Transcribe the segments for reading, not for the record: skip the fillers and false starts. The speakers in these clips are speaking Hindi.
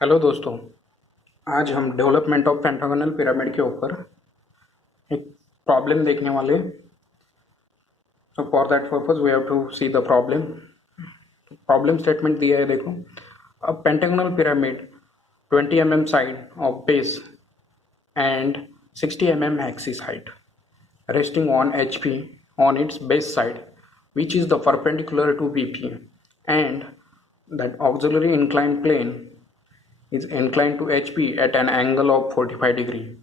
हेलो दोस्तों। आज हम डेवलपमेंट ऑफ पेंटागोनल पिरामिड के ऊपर एक प्रॉब्लम देखने वाले। So for that purpose we have to see the problem. Problem statement दिया है, देखो। A pentagonal pyramid 20 mm side of base and 60 mm axis height resting on HP on its base side, which is the perpendicular to VP, and that auxiliary inclined plane is inclined to HP at an angle of 45 degree.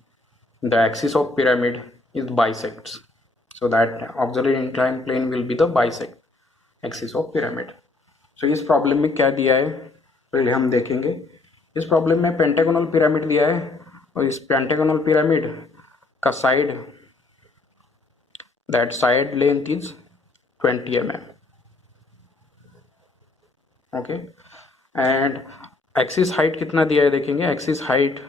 The axis of pyramid is bisects, so that auxiliary inclined plane will be the bisect axis of pyramid. So इस प्रॉब्लम में क्या दिया है पहले हम देखेंगे। इस प्रॉब्लम में पेंटागोनल पिरामिड दिया है और इस पेंटागोनल पिरामिड का side, that side length is 20 mm, okay. And axis height कितना दिया है देखेंगे। Axis height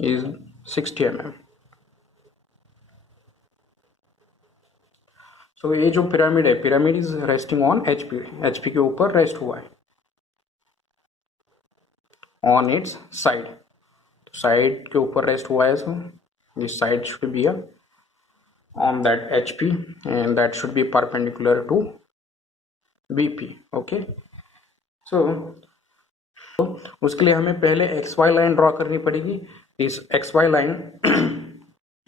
is 60 mm। सो ये जो पिरामिड है, pyramid is resting on HP, HP के ऊपर रेस्ट हुआ है ऑन इट्स साइड। साइड के ऊपर रेस्ट हुआ है, so this side should be on that HP and that should be perpendicular to BP, okay. सो उसके लिए हमें पहले एक्स वाई लाइन ड्रॉ करनी पड़ेगी। This X Y line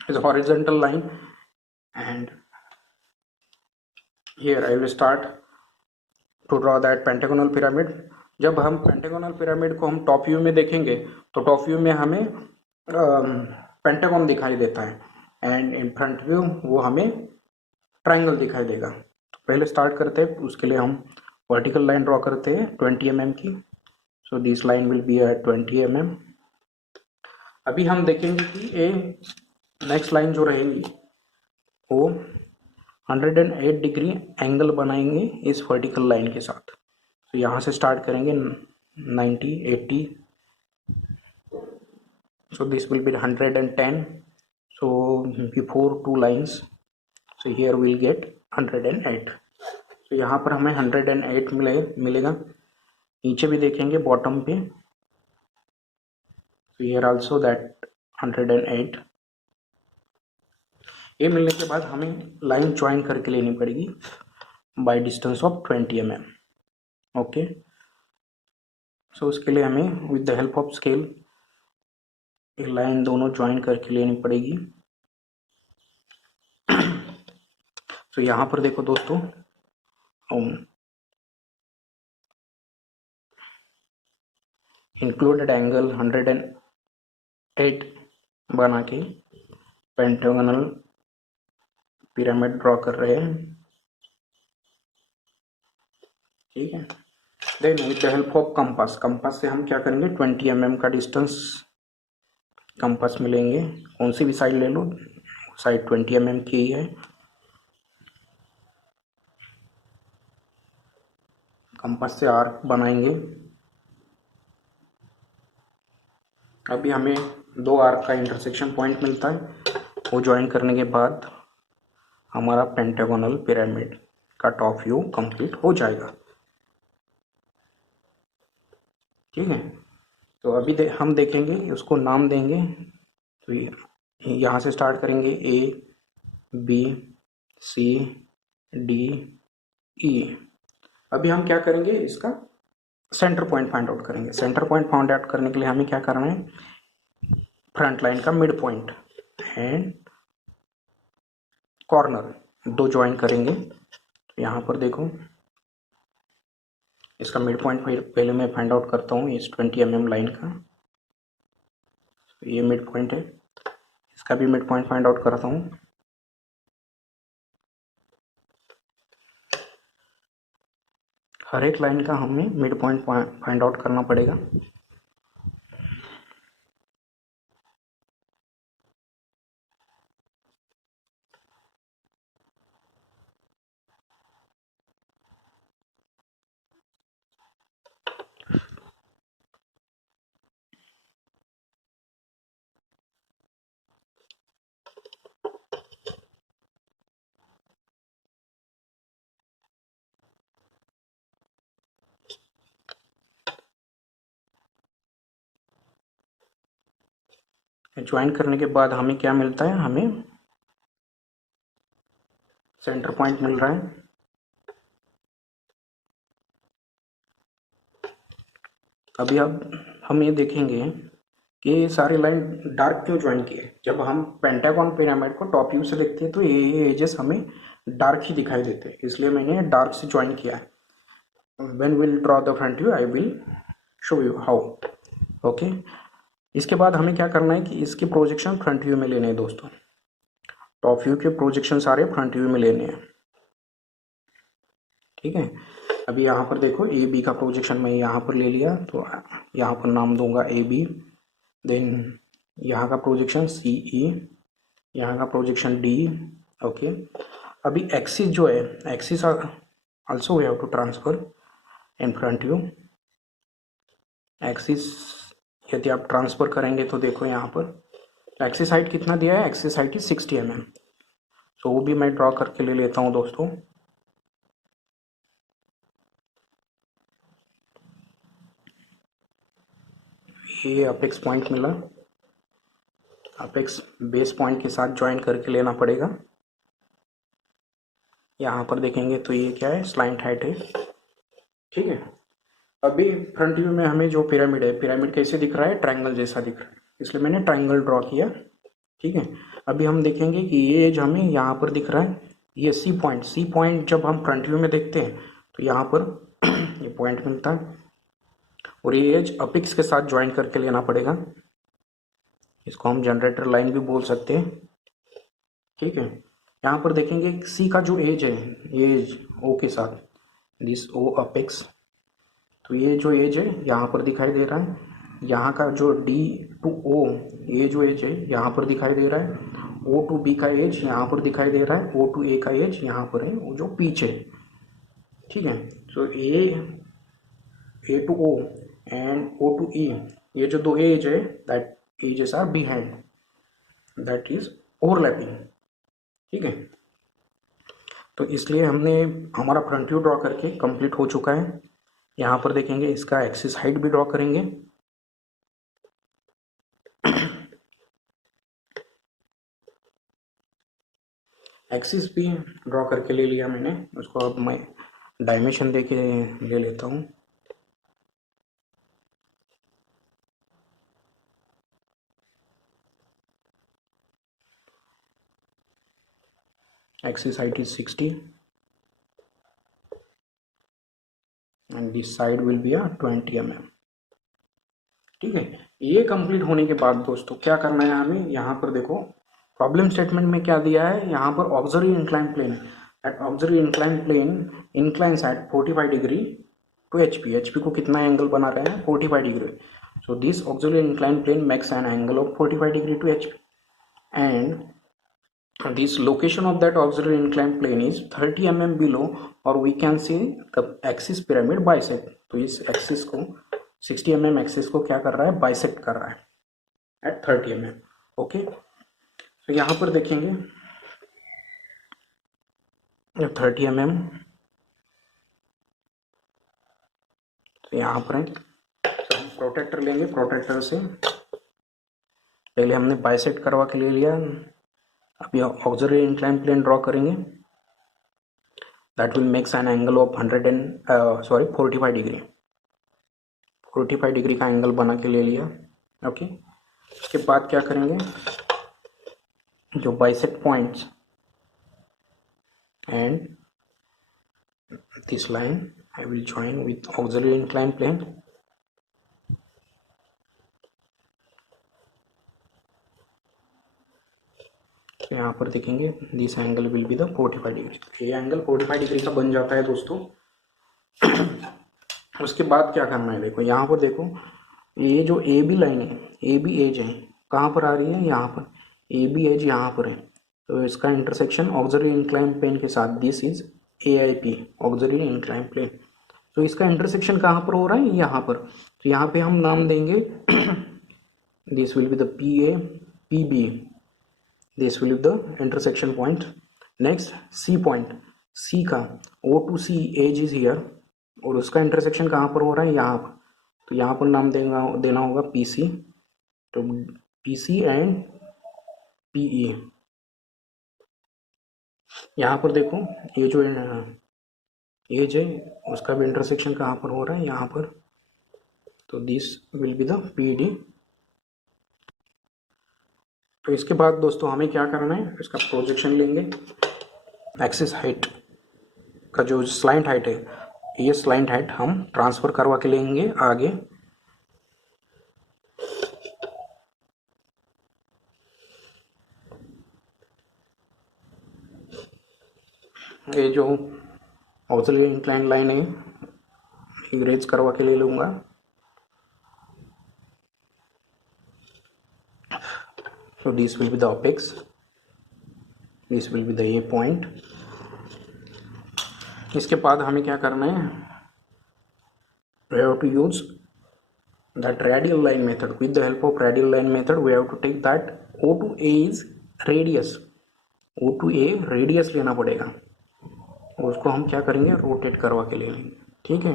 is horizontal line and here I will start to draw that pentagonal pyramid. जब हम पेंटागोनल पिरामिड को हम टॉप व्यू में देखेंगे तो टॉप व्यू में हमें पेंटागन दिखाई देता है एंड इन फ्रंट व्यू वो हमें ट्राइंगल दिखाई देगा। तो पहले स्टार्ट करते हैं, उसके लिए हम वर्टिकल लाइन ड्रॉ करते हैं 20 mm की। So this line will be at 20 mm। अभी हम देखेंगे कि ये नेक्स्ट लाइन जो रहेगी वो 108 डिग्री एंगल बनाएंगे इस वर्टिकल लाइन के साथ। तो यहाँ से स्टार्ट करेंगे 90, 80, so this will be 110, so before two lines, so here we'll get 108। तो यहाँ पर हमें 108 मिलेगा। नीचे भी देखेंगे बॉटम पे, तो here also that 108। ये मिलने के बाद हमें लाइन ज्वाइन करके लेनी पड़ेगी by distance of 20 mm, okay. सो उसके लिए हमें with the help of scale एक लाइन दोनों ज्वाइन करके लेनी पड़ेगी। तो यहाँ पर देखो दोस्तों, इंक्लूडेड एंगल 108 बना के पेंटागोनल पिरामिड ड्रॉ कर रहे हैं, ठीक है। Then with the help of compass, compass से हम क्या करेंगे 20 mm का डिस्टेंस कंपास में लेंगे। कौन सी भी साइड ले लो, साइड 20 mm की ही है। कंपास से आर्क बनाएंगे। अभी हमें दो आर्क का इंटरसेक्शन पॉइंट मिलता है, वो ज्वाइन करने के बाद हमारा पेंटागोनल पिरामिड का टॉप व्यू कंप्लीट हो जाएगा, ठीक है। तो अभी हम देखेंगे, उसको नाम देंगे। तो यहाँ से स्टार्ट करेंगे A B C D E. अभी हम क्या करेंगे, इसका सेंटर पॉइंट फाइंड आउट करेंगे। सेंटर पॉइंट फाइंड आउट करने के लिए हमें क्या करना है, फ्रंट लाइन का मिड पॉइंट एंड कॉर्नर दो ज्वाइन करेंगे। तो यहाँ पर देखो, इसका मिड पॉइंट पहले मैं फाइंड आउट करता हूँ इस 20 mm लाइन का। ये मिड पॉइंट है, इसका भी मिड पॉइंट फाइंड आउट करता हूँ। हर एक लाइन का हमें मिड पॉइंट फाइंड आउट करना पड़ेगा। ज्वाइन करने के बाद हमें क्या मिलता है, हमें सेंटर पॉइंट मिल रहा है। अभी अब हम ये देखेंगे कि ये सारे लाइन डार्क क्यों ज्वाइन किए। जब हम पेंटागन पिरामिड को टॉप व्यू से देखते हैं तो ये एजेस हमें डार्क ही दिखाई देते हैं, इसलिए मैंने डार्क से ज्वाइन किया है। When will draw the front view I will show you how. Okay, इसके बाद हमें क्या करना है कि इसके प्रोजेक्शन फ्रंट व्यू में लेने हैं दोस्तों। टॉप व्यू के प्रोजेक्शन सारे फ्रंट व्यू में लेने हैं, ठीक है। अभी यहाँ पर देखो ए बी का प्रोजेक्शन मैं यहाँ पर ले लिया, तो यहाँ पर नाम दूंगा ए बी। देन यहाँ का प्रोजेक्शन सी ई, यहाँ का प्रोजेक्शन डी। ओके, अभी एक्सिस जो है, axis also we have to transfer in front view. Axis यदि आप ट्रांसफर करेंगे तो देखो यहाँ पर एक्सिस हाइट कितना दिया है, एक्सिस हाइट इज 60 mm। तो वो भी मैं ड्रॉ करके ले लेता हूँ दोस्तों। ये अपेक्स पॉइंट मिला, अपेक्स बेस पॉइंट के साथ ज्वाइन करके लेना पड़ेगा। यहाँ पर देखेंगे तो ये क्या है, स्लाइंट हाइट है, ठीक है। अभी फ्रंट व्यू में हमें जो पिरामिड है, पिरामिड कैसे दिख रहा है, ट्रायंगल जैसा दिख रहा है, इसलिए मैंने ट्रायंगल ड्रॉ किया, ठीक है। अभी हम देखेंगे कि ये एज हमें यहाँ पर दिख रहा है, ये सी पॉइंट जब हम फ्रंट व्यू में देखते हैं तो यहाँ पर ये पॉइंट मिलता है, और ये एज अपिक्स के साथ ज्वाइन करके लेना पड़ेगा। इसको हम जनरेटर लाइन भी बोल सकते हैं, ठीक है। यहाँ पर देखेंगे सी का जो एज है, एज ओ के साथ, दिस ओ अपेक्स, तो ये जो एज है यहाँ पर दिखाई दे रहा है। यहाँ का जो डी टू ओ, ये जो एज है यहाँ पर दिखाई दे रहा है। ओ टू बी का एज यहाँ पर दिखाई दे रहा है, ओ टू ए का एज यहाँ पर है, वो जो पीछे, ठीक है। तो A to O and O to E, ये जो दो एज है, that edges are behind, that is overlapping, ठीक है। तो इसलिए हमने हमारा फ्रंट व्यू ड्रॉ करके कंप्लीट हो चुका है। यहाँ पर देखेंगे इसका एक्सिस हाइट भी ड्रॉ करेंगे। एक्सिस भी ड्रॉ करके ले लिया मैंने, उसको अब मैं डायमेंशन देके ले लेता हूँ। Axis height is 60 and this side will be 20 mm, ठीक है। ये कंप्लीट होने के बाद दोस्तों क्या करना है हमें, यहाँ पर देखो प्रॉब्लम स्टेटमेंट में क्या दिया है, यहाँ पर ऑक्सिलरी इंक्लाइन प्लेन है, at auxiliary incline plane inclines at 45 degree to HP. HP को कितना एंगल बना रहे हैं, 45 degree. So this auxiliary incline plane makes an angle of 45 degree to HP, and this location of that auxiliary inclined plane is 30 mm below, or we can see the axis pyramid bisect। तो इस एक्सिस को 60 mm एक्सिस को क्या कर रहा है, बाइसेक्ट कर रहा है एट 30 mm। ओके, तो यहाँ पर देखेंगे 30 mm, तो यहाँ पर है, तो हम प्रोटेक्टर लेंगे, प्रोटेक्टर से पहले हमने बाइसेक्ट करवा के ले लिया। अभी ऑक्सिलरी इंक्लाइन प्लेन ड्रॉ करेंगे, that will makes an angle of 45 degree, 45 degree का एंगल बना के ले लिया। ओके, उसके बाद क्या करेंगे, जो bisect points and this line I will join with auxiliary incline plane. यहाँ पर देखेंगे this angle will be the 45 degree. ये एंगल 45 डिग्री का बन जाता है दोस्तों। उसके बाद क्या करना है, देखो यहाँ पर देखो, ये जो ए बी लाइन है, ए बी एज है, कहाँ पर आ रही है, यहाँ पर ए बी एज यहाँ पर है, तो इसका इंटरसेक्शन ऑक्सिलरी इंक्लाइन प्लेन के साथ, this is A I P, auxiliary incline plane. तो इसका इंटरसेक्शन कहाँ पर हो रहा है, यहाँ पर। तो यहाँ पे हम नाम देंगे this will be the P A P B, this will be the intersection point। next C point, C का O to C edge is here, और उसका इंटरसेक्शन कहाँ पर हो रहा है, यहाँ पर। तो यहाँ पर नाम देना होगा PC। तो PC एंड PE। यहाँ पर देखो ये जो एज है उसका भी इंटरसेक्शन कहाँ पर हो रहा है, यहाँ पर। तो this will be the PD। तो इसके बाद दोस्तों हमें क्या करना है, इसका प्रोजेक्शन लेंगे। एक्सिस हाइट का जो स्लाइंट हाइट है, ये स्लाइंट हाइट हम ट्रांसफर करवा के लेंगे आगे। ये जो ऑक्सिलरी इंक्लाइन लाइन है इरेज करवा के ले लूँगा। So this will be the apex, this will be the A point। इसके बाद हमें क्या करना है, we have to use that radial line method। with the help of radial line method we have to take that O to A is radius, O to A radius लेना पड़ेगा, उसको हम क्या करेंगे, रोटेट करवा के ले लेंगे, ठीक है।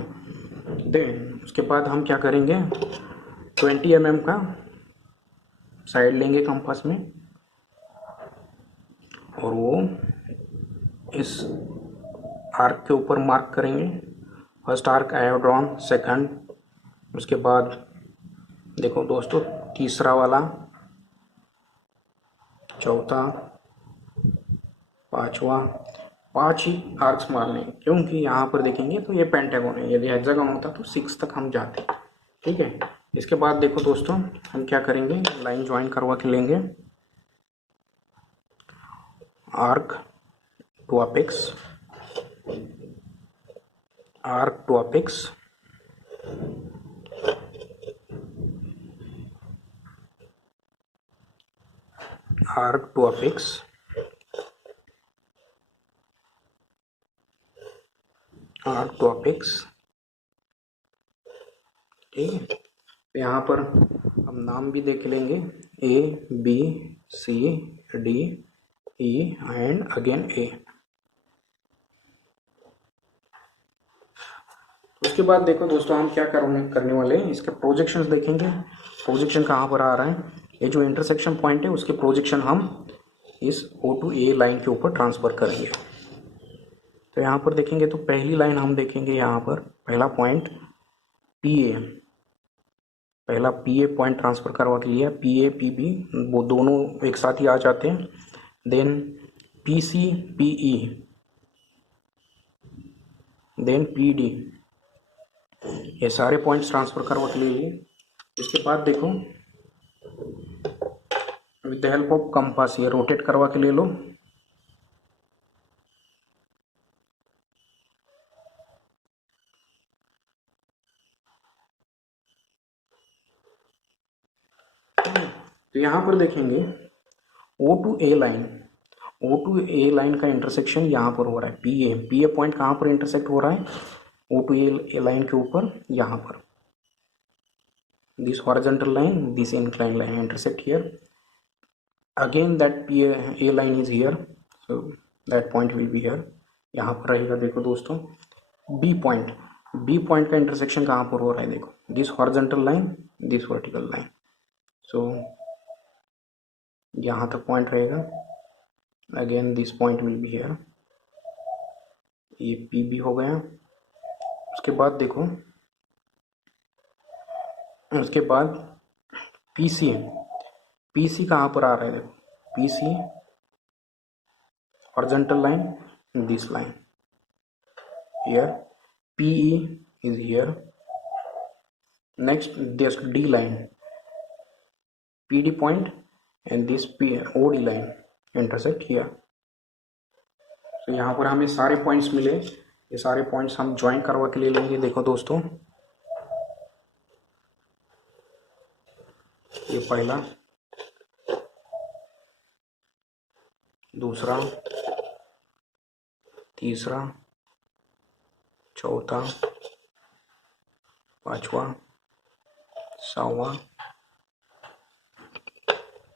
देन उसके बाद हम क्या करेंगे, 20 mm का साइड लेंगे कंपास में, और वो इस आर्क के ऊपर मार्क करेंगे। First arc I have drawn, second, उसके बाद देखो दोस्तों तीसरा वाला, चौथा, पांचवा, 5 ही आर्क्स मारने, क्योंकि यहाँ पर देखेंगे तो ये पेंटागन है, यदि हेक्सागन होता तो 6 तक हम जाते, ठीक है। इसके बाद देखो दोस्तों हम क्या करेंगे, लाइन ज्वाइन करवा के लेंगे, arc to apex, arc to apex, arc to apex, arc to apex, ठीक है। तो यहाँ पर हम नाम भी देख लेंगे, ABCDE एंड अगेन A। उसके बाद देखो दोस्तों हम क्या करने वाले हैं, इसके प्रोजेक्शंस देखेंगे। प्रोजेक्शन कहाँ पर आ रहा है, ये जो इंटरसेक्शन पॉइंट है उसके प्रोजेक्शन हम इस O to A लाइन के ऊपर ट्रांसफर करेंगे। तो यहाँ पर देखेंगे तो पहली लाइन हम देखेंगे, यहाँ पर पहला पॉइंट PA, पहला PA पॉइंट ट्रांसफर करवा के लिया, PA PB वो दोनों एक साथ ही आ जाते हैं। Then PC PE, then PD, ये सारे पॉइंट्स ट्रांसफर करवा के लिए। इसके बाद देखो with the help of compass ये रोटेट करवा के ले लो। तो यहाँ पर देखेंगे O to A line, O to A line का इंटरसेक्शन यहाँ पर हो रहा है, PA पॉइंट कहाँ पर इंटरसेक्ट हो रहा है, O to A लाइन के ऊपर, यहाँ पर। This horizontal line, this incline line intersect here, again that A line is here, so that point will be here, यहाँ पर रहेगा। देखो दोस्तों B पॉइंट का इंटरसेक्शन कहाँ पर हो रहा है, देखो this horizontal line, this vertical line, so यहाँ तक पॉइंट रहेगा। Again this point will be here, ये PB हो गया। उसके बाद देखो, उसके बाद PC कहाँ पर आ रहा है, देखो PC horizontal line, this line here, PE is here, next this D line, PD point and this OD line intersect here। तो यहाँ पर हमें सारे पॉइंट्स मिले, ये सारे पॉइंट्स हम ज्वाइन करवा के ले लेंगे। देखो दोस्तों ये पहला, दूसरा, तीसरा, चौथा, पांचवा, सातवां।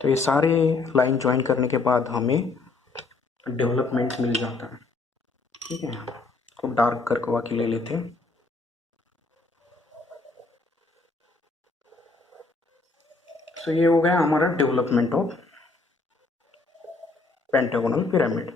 तो ये सारे लाइन ज्वाइन करने के बाद हमें डेवलपमेंट मिल जाता है, ठीक है। तो डार्क करवा के ले लेते हैं। तो ये हो गया हमारा डेवलपमेंट ऑफ पेंटागोनल पिरामिड।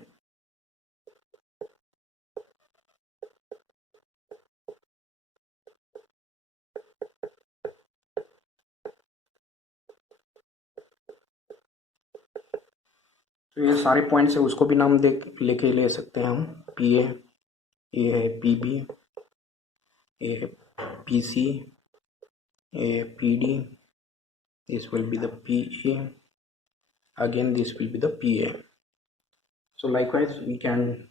तो ये सारे पॉइंट्स है, उसको भी नाम देख लेके ले सकते हैं हम। पी ए है पी बी, ए है पी सी, ए है P D, this will be the PA, again this will be the PA. So likewise we can